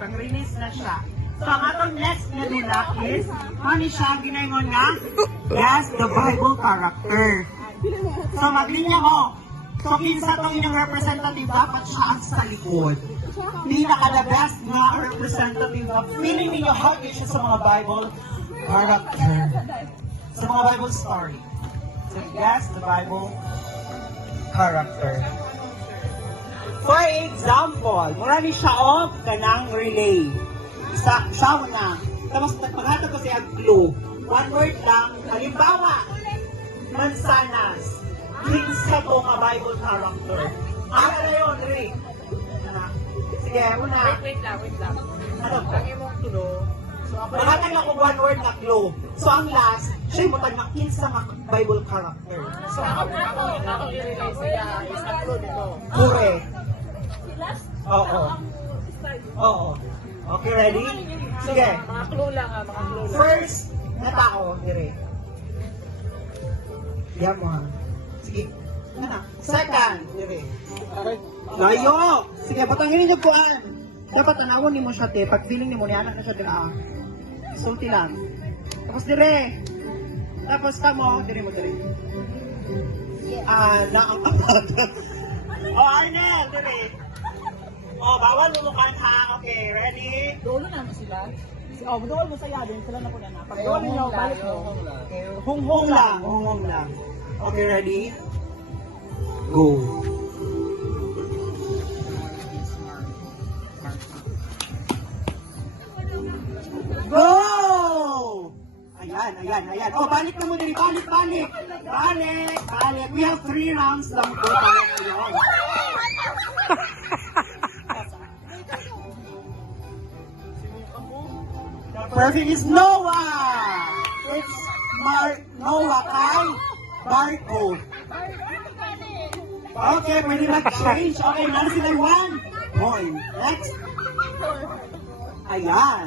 pang-release na siya. So, ang atong next nga nila is, ano siya, ginayon nga? Yes, the Bible character. So, maglinya mo. So, kinsa itong inyong representative, dapat siya ang sa likod. Pinaka-the best nga representative na feeling ninyo hug siya sa mga Bible character. Sa mga Bible story. So, yes, the Bible character. For example, mura ni siya o kanang relay. Siya mo na. Tapos paghatag ko siya clue. One word lang. Halimbawa, mansanas. Kinsa ko nga Bible character. Ano na yun, Rick? Sige, muna. Wait lang. Ano po? Ang imong tulo. Paghatag ako one word na clue. So ang last, siya mo tag kinsa nga Bible character. So, ako i-realize siya is ang tulo nito. Correct. Oo. Oo. Okay, ready? Sige. Mga clue lang ha, mga clue lang. First na tao, dire. Yan mo ha. Sige. Ano? Second, dire. Layo! Sige, patangin niyo kuan. Dapat tanawon ni mo siya, te. Pag feeling ni mo, niyanak na siya, dire. Sulti lang. Tapos dire. Tapos kamo, dire mo, dire. Naakapat. Arnel, dire. Bawal lumukan ha. Okay, ready? Dulo na mo sila. Doon mo sa yadin, sila na po na na. Pag doon ninyo, balik mo. Hung-hung lang. Okay, ready? Go. Go! Ayan. Balik na mo din. Balik. We have 3 rounds lang po tayo ngayon. The perfect is Noah! It's Noah kay barcode. Okay, pwede mag-change. Okay, meron sila 1 point. Next. Ayan.